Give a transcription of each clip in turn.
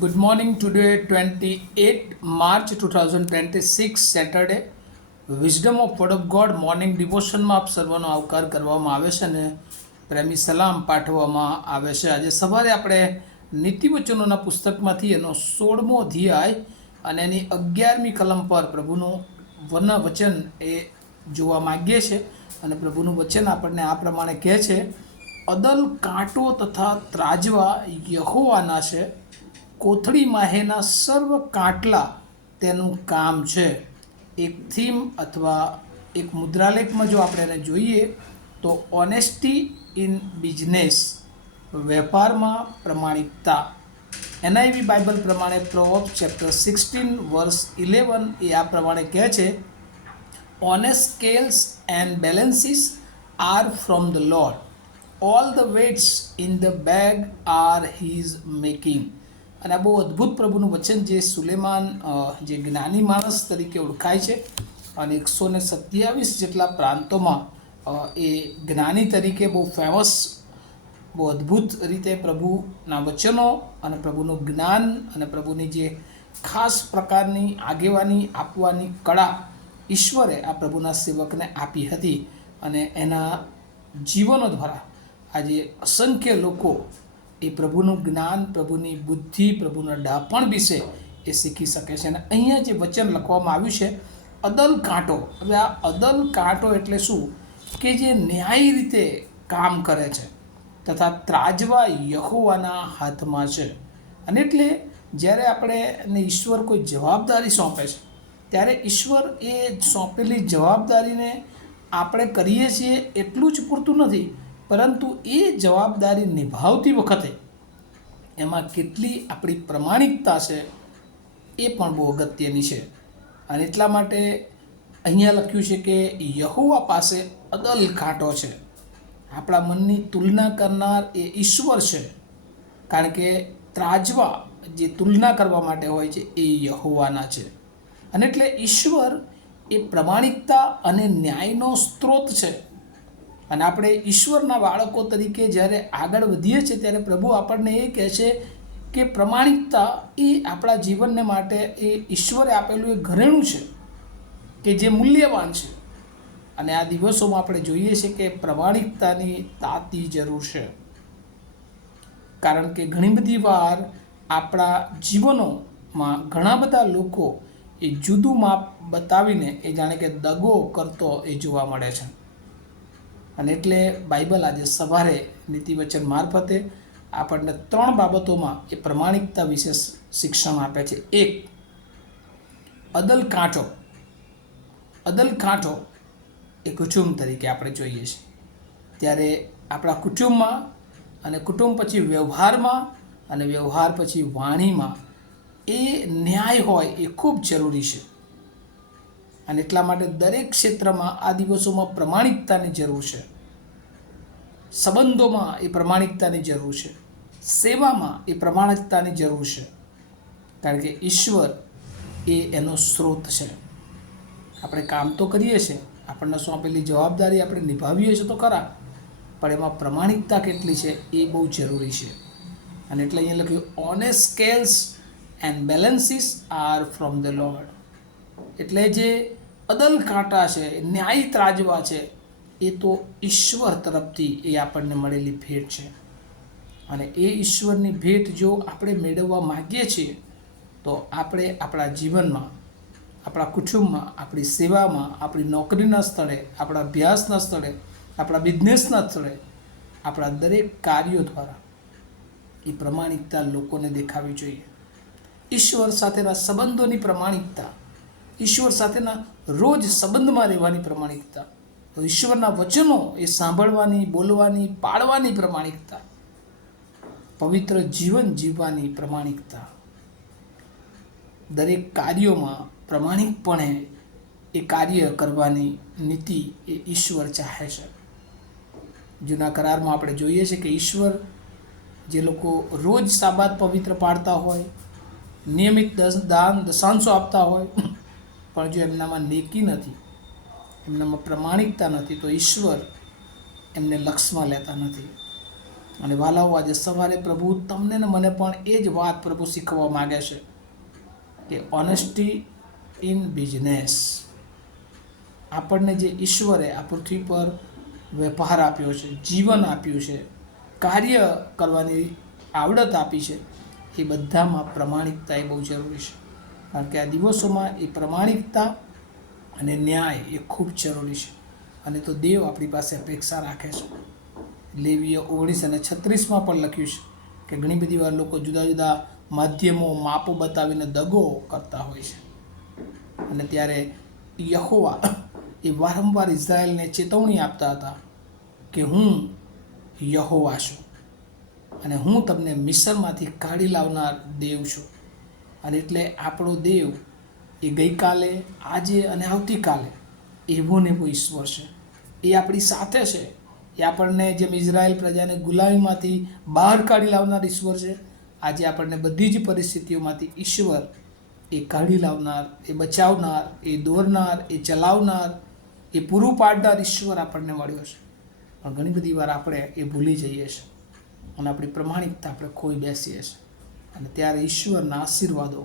Good morning. Today, 28 March 2026, Saturday. Wisdom of word of God morning ડિવોશનમાં આપ સર્વનો આવકાર કરવામાં આવે છે અને પ્રેમી સલામ પાઠવવામાં આવે છે. આજે સવારે આપણે નીતિવચનોના પુસ્તકમાંથી એનો 16મો અધ્યાય અને એની 11મી કલમ પર પ્રભુનું વચન એ જોવા માગીએ છીએ. અને પ્રભુનું વચન આપણને આ પ્રમાણે કહે છે, અદલ કાંટો તથા ત્રાજવા યહોવાના છે, કોથળી માહેના સર્વ કાંટલા તેનું કામ છે. એક થીમ અથવા એક મુદ્રાલેખમાં જો આપણે એને જોઈએ તો ઓનેસ્ટી ઇન બિઝનેસ, વેપારમાં પ્રમાણિકતા. NIV બાઇબલ પ્રમાણે પ્રોવર્બ્સ ચેપ્ટર 16 વર્સ 11 એ આ પ્રમાણે કહે છે, honest scales and balances are from the Lord, all the weights in the bag are his making. અને આ બહુ અદ્ભુત પ્રભુનું વચન જે સુલેમાન જે જ્ઞાની માણસ તરીકે ઓળખાય છે અને 127 જેટલા પ્રાંતોમાં એ જ્ઞાની તરીકે બહુ ફેમસ, બહુ અદ્ભુત રીતે પ્રભુના વચનો અને પ્રભુનું જ્ઞાન અને પ્રભુની જે ખાસ પ્રકારની આગેવાની આપવાની કળા ઈશ્વરે આ પ્રભુના સેવકને આપી હતી. અને એના જીવનો દ્વારા આજે અસંખ્ય લોકો એ પ્રભુનું જ્ઞાન, પ્રભુની બુદ્ધિ, પ્રભુના ડાપણ વિશે એ શીખી શકે છે. અને અહીંયા જે વચન લખવામાં આવ્યું છે, અદલ કાંટો. હવે આ અદલ કાંટો એટલે શું? કે જે ન્યાયી રીતે કામ કરે છે, તથા ત્રાજવા યહોવાના હાથમાં છે. અને એટલે જ્યારે આપણે ઈશ્વર કોઈ જવાબદારી સોંપે છે ત્યારે ઈશ્વર એ સોંપેલી જવાબદારીને આપણે કરીએ છીએ એટલું જ પૂરતું નથી, પરંતુ એ જવાબદારી નિભાવતી વખતે એમાં કેટલી આપણી પ્રમાણિકતા છે એ પણ બહુ અગત્યની છે. અને એટલા માટે અહીંયા લખ્યું છે કે યહોવા પાસે અદલ કાંટો છે. આપણા મનની તુલના કરનાર એ ઈશ્વર છે, કારણ કે ત્રાજવા જે તુલના કરવા માટે હોય છે એ યહોવાના છે. અને એટલે ઈશ્વર એ પ્રમાણિકતા અને ન્યાયનો સ્ત્રોત છે. અને આપણે ઈશ્વરના બાળકો તરીકે જ્યારે આગળ વધીએ છીએ ત્યારે પ્રભુ આપણને એ કહે છે કે પ્રમાણિકતા એ આપણા જીવનને માટે એ ઈશ્વરે આપેલું એ ઘરેણું છે કે જે મૂલ્યવાન છે. અને આ દિવસોમાં આપણે જોઈએ છીએ કે પ્રમાણિકતાની તાતી જરૂર છે, કારણ કે ઘણી બધી વાર આપણા જીવનોમાં ઘણા બધા લોકો એ જુદું માપ બતાવીને એ જાણે કે દગો કરતો એ જોવા મળે છે. અને એટલે બાઇબલ આજે સવારે નીતિવચન મારફતે આપણને 3 બાબતોમાં એ પ્રમાણિકતા વિશે શિક્ષણ આપે છે. એક, અદલ કાંટો. અદલ કાંટો એ કુટુંબ તરીકે આપણે જોઈએ છીએ ત્યારે આપણા કુટુંબમાં અને કુટુંબ પછી વ્યવહારમાં અને વ્યવહાર પછી વાણીમાં એ ન્યાય હોય એ ખૂબ જરૂરી છે. અને એટલા માટે દરેક ક્ષેત્રમાં આ દિવસોમાં પ્રમાણિકતાની જરૂર છે. સંબંધોમાં એ પ્રમાણિકતાની જરૂર છે, સેવામાં એ પ્રમાણિકતાની જરૂર છે, કારણ કે ઈશ્વર એ એનો સ્ત્રોત છે. આપણે કામ તો કરીએ છીએ, આપણને સોંપેલી જવાબદારી આપણે નિભાવીએ છીએ તો ખરા, પણ એમાં પ્રમાણિકતા કેટલી છે એ બહુ જરૂરી છે. અને એટલે અહીંયા લખ્યું, honest scales and balances are from the lord. એટલે જે અદલ કાંટા છે, ન્યાયી ત્રાજવા છે, એ તો ઈશ્વર તરફથી એ આપણને મળેલી ભેટ છે. અને એ ઈશ્વરની ભેટ જો આપણે મેળવવા માગીએ છીએ તો આપણે આપણા જીવનમાં, આપણા કુટુંબમાં, આપણી સેવામાં, આપણી નોકરીના સ્થળે, આપણા અભ્યાસના સ્થળે, આપણા બિઝનેસના સ્થળે, આપણા દરેક કાર્યો દ્વારા એ પ્રમાણિકતા લોકોને દેખાવી જોઈએ. ઈશ્વર સાથેના સંબંધોની પ્રમાણિકતા, ઈશ્વર સાથેના રોજ સંબંધમાં રહેવાની પ્રમાણિકતા, ઈશ્વરના વચનો એ સાંભળવાની, બોલવાની, પાળવાની પ્રમાણિકતા, પવિત્ર જીવન જીવવાની પ્રમાણિકતા, દરેક કાર્યોમાં પ્રમાણિકપણે એ કાર્ય કરવાની નીતિ એ ઈશ્વર ચાહે છે. જૂના કરારમાં આપણે જોઈએ છીએ કે ઈશ્વર જે લોકો રોજ સાબાત પવિત્ર પાડતા હોય, નિયમિત દાન દશાંશો આપતા હોય, પણ જો એમનામાં નેકી નથી, એમનામાં પ્રમાણિકતા નથી, તો ઈશ્વર એમને લક્ષમાં લેતા નથી. અને વાલાઓ, આજે સવારે પ્રભુ તમને ને મને પણ એ જ વાત પ્રભુ શીખવવા માગે છે કે ઓનેસ્ટી ઇન બિઝનેસ. આપણને જે ઈશ્વરે આ પૃથ્વી પર વેપાર આપ્યો છે, જીવન આપ્યું છે, કાર્ય કરવાની આવડત આપી છે, એ બધામાં પ્રમાણિકતા એ બહુ જરૂરી છે. કારણ કે આ દિવસોમાં એ પ્રમાણિકતા અને ન્યાય એ ખૂબ જરૂરી છે. અને તો દેવ આપણી પાસે અપેક્ષા રાખે છે. લેવીય 19:36 પણ લખ્યું છે કે ઘણી બધી વાર લોકો જુદા જુદા માધ્યમો, માપો બતાવીને દગો કરતા હોય છે. અને ત્યારે યહોવા એ વારંવાર ઇઝરાયલને ચેતવણી આપતા હતા કે હું યહોવા છું અને હું તમને મિસરમાંથી કાઢી લાવનાર દેવ છું. અને એટલે આપણો દેવ એ ગઈકાલે, આજે અને આવતીકાલે એવો ને એવો ઈશ્વર છે. એ આપણી સાથે છે. એ આપણને જેમ ઇઝરાયલ પ્રજાને ગુલામીમાંથી બહાર કાઢી લાવનાર ઈશ્વર છે, આજે આપણને બધી જ પરિસ્થિતિઓમાંથી ઈશ્વર એ કાઢી લાવનાર, એ બચાવનાર, એ દોરનાર, એ ચલાવનાર, એ પૂરું પાડનાર ઈશ્વર આપણને મળ્યો છે. પણ ઘણી બધી વાર આપણે એ ભૂલી જઈએ છીએ અને આપણી પ્રમાણિકતા આપણે ખોઈ બેસીએ છીએ. અને ત્યારે ઈશ્વરના આશીર્વાદો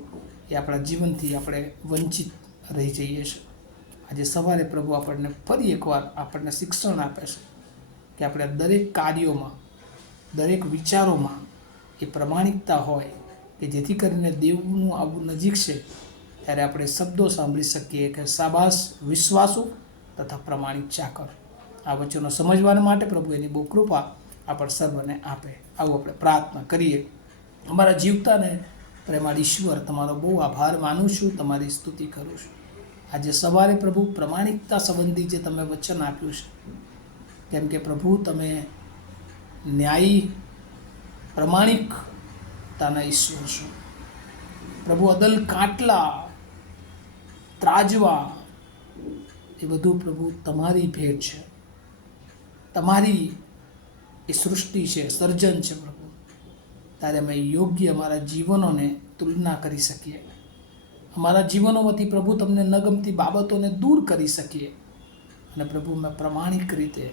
એ આપણા જીવનથી આપણે વંચિત રહી જઈએ છીએ. આજે સવારે પ્રભુ આપણને ફરી એકવાર આપણને શિક્ષણ આપે છે કે આપણે દરેક કાર્યોમાં, દરેક વિચારોમાં એ પ્રમાણિકતા હોય કે જેથી કરીને દેવનું આવવું નજીક છે ત્યારે આપણે શબ્દો સાંભળી શકીએ કે શાબાશ વિશ્વાસુ તથા પ્રમાણિક ચાકર. આ વચનો સમજવા માટે પ્રભુ એની બહુ કૃપા આપણ સર્વને આપે. આવું આપણે પ્રાર્થના કરીએ. અમારા જીવતાને પ્રેમાળ ઈશ્વર, તમારો બહુ આભાર માનું છું, તમારી સ્તુતિ કરું છું. આજે સવારે પ્રભુ પ્રમાણિકતા સંબંધી જે તમે વચન આપ્યું છે, કેમ કે પ્રભુ તમે ન્યાયી, પ્રમાણિકતાના ઈશ્વર છો. પ્રભુ અદલ કાટલા, ત્રાજવા એ બધું પ્રભુ તમારી ભેટ છે, તમારી એ સૃષ્ટિ છે, સર્જન છે પ્રભુ. ત્યારે અમે યોગ્ય અમારા જીવનોને તુલના કરી શકીએ, અમારા જીવનોમાંથી પ્રભુ તમને ન ગમતી બાબતોને દૂર કરી શકીએ. અને પ્રભુ અમે પ્રમાણિક રીતે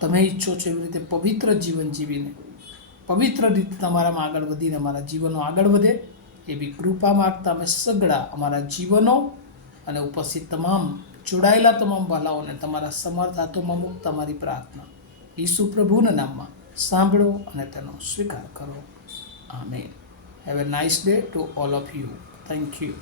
તમે ઈચ્છો છો એવી રીતે પવિત્ર જીવન જીવીને, પવિત્ર રીતે તમારામાં આગળ વધીને અમારા જીવનો આગળ વધે એવી કૃપા માગતા અમે સગડા અમારા જીવનો અને ઉપસ્થિત તમામ જોડાયેલા તમામ વાલાઓને તમારા સમર્થ હાથોમાં મૂકતા મારી પ્રાર્થના ઈસુ પ્રભુના નામમાં સાંભળો અને તેનો સ્વીકાર કરો. Amen. Have a nice day to all of you. Thank you.